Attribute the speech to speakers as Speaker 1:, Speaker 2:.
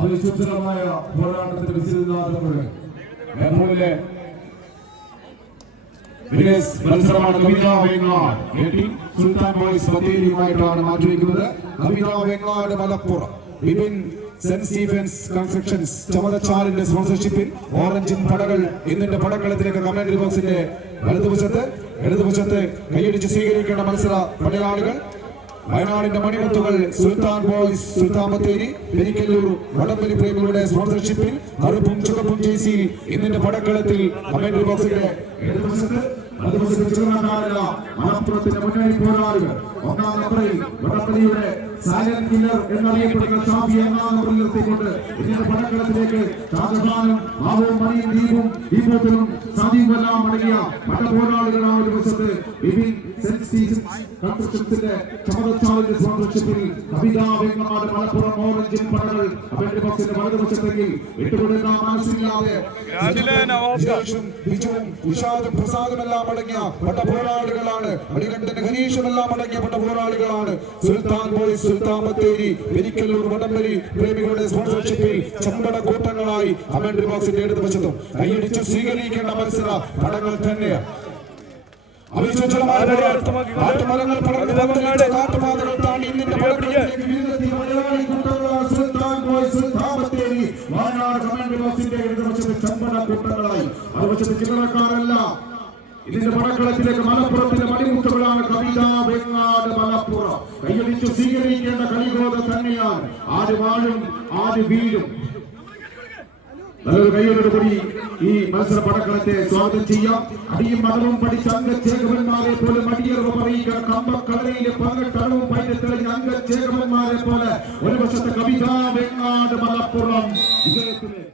Speaker 1: വിശദീകരണങ്ങൾ മേഖലയിലെ വിനേസ് മത്സരമാണ് കവിത സുൽത്താൻ ബോയ്സ് കവിത മലപ്പുറം. സെന്റ് സ്റ്റീഫൻസ് സ്പോൺസർഷിപ്പിൽ പടകൾ പടക്കളത്തിലേക്ക് കമാൻഡറി ബോക്സിന്റെ വലതുവശത്ത് ഇടതുവശത്ത് കൈയടിച്ച് സ്വീകരിക്കേണ്ട മത്സര പടയാളികൾ വയനാടിന്റെ മണിമുത്തുകൾ സുൽത്താൻ ബോയ്സ് സുൽത്താൻ ബത്തേരി പെരിക്കല്ലൂർ വടംവലി പ്രേമികളുടെ സ്പോൺസർഷിപ്പിൽ കറുപ്പും ചുവപ്പും ജേസിയിൽ ഇന്നിന്റെ പടക്കളത്തിൽ കമന്ററി ബോക്സിന്റെ വലതുവശത്ത് ചെറുപ്പക്കാരല്ല മലപ്പുറത്തിന്റെ മുന്നണി പോരാളികൾ ഒന്നാം നമ്പറിൽ വടപ്പള്ളിയുടെ സൈലന്റ് കില്ലർ എന്നറിയപ്പെടുന്ന ഷാഫി ഒന്നാം നമ്പറിൽ നിർത്തിക്കൊണ്ട് ഇതിന്റെ പടക്കളത്തിലേക്ക് ഷാജഹാനും ബാബുവും മണിയും ദീപും ദീപത്തിലും സദീവും എല്ലാം അടങ്ങിയ പല പോരാളികളാണ് ഒരു വശത്ത് വിപിൻ കൺസ്ട്രക്ഷൻസിന്റെ ചമതച്ചാളിന്റെ സ്പോൺസർഷിപ്പിൽ കവിത വെങ്ങാട് മലപ്പുറം ഓറഞ്ചിൻ പടകൾ അവന്റെ ബോക്സിന്റെ വലതുവശത്തെങ്കിൽ ഇട്ടുകൊടുക്കാൻ മനസ്സില്ലാതെ വിജേഷും ബിജുവും ഉഷാദും പ്രസാദും എല്ലാം അടങ്ങിയ പട്ട പോരാളികളാണ്. മണികണ്ഠൻ ഹരീഷും അടങ്ങിയപ്പെട്ട അടങ്ങിയ പട്ട പോരാളികളാണ്. സുൽത്താൻ ബോയ്സ് സുൽത്താൻ ബത്തേരി പെരിക്കല്ലൂർ വടംവലി പ്രേമികളുടെ സ്പോൺസർഷിപ്പിൽ ചമ്പട കൂട്ടങ്ങളായി കമന്ററി ബോക്സിന്റെ ഇടതുവശത്തും കൈയടിച്ച് സ്വീകരിക്കേണ്ട മത്സര പടങ്ങൾ തന്നെയാണ്. കാട്ടുമരങ്ങൾ പടർന്നു പന്തലിച്ച കാട്ടുപാതകൾ താണ്ടി ഇന്നിന്റെ പടക്കളത്തിലേക്ക് വീഴുന്നെത്തിയ മലയാളി കൂട്ടങ്ങളായ സുൽത്താൻ ബോയ് സുൽത്താൻ ബത്തേരി, വയനാട് കമാൻഡർ ബോക്സിന്റെ ഇടതുവശത്ത് ചമ്പട കൂട്ടങ്ങളായി. മറുവശത്ത് ചില്ലറക്കാരല്ല ഇതിന്റെ പടക്കളത്തിലേക്ക് മലപ്പുറത്തിന്റെ മണിമുട്ടുകളാണ് കവിത വെങ്ങാട് മലപ്പുറം. കൈയടിച്ച് സ്വീകരിക്കേണ്ട കളികോത തന്നെയാണ്. ആര് വാഴും ആര് വീഴും. നല്ലൊരു കൈയോട് കൂടി ഈ മത്സര പടക്കളത്തെ സ്വാഗതം ചെയ്യാം. അടിയും മതവും പഠിച്ച അംഗചേകവന്മാരെ പോലെ മടിയറവ് പറയുക. കമ്പക്കളയിലെ പകട്ടണവും പൈന തെളിഞ്ഞ അംഗചേകവന്മാരെ പോലെ ഒരു വശത്തെ കവിത വെങ്ങാട് മലപ്പുറം. വിജയത്തിലെ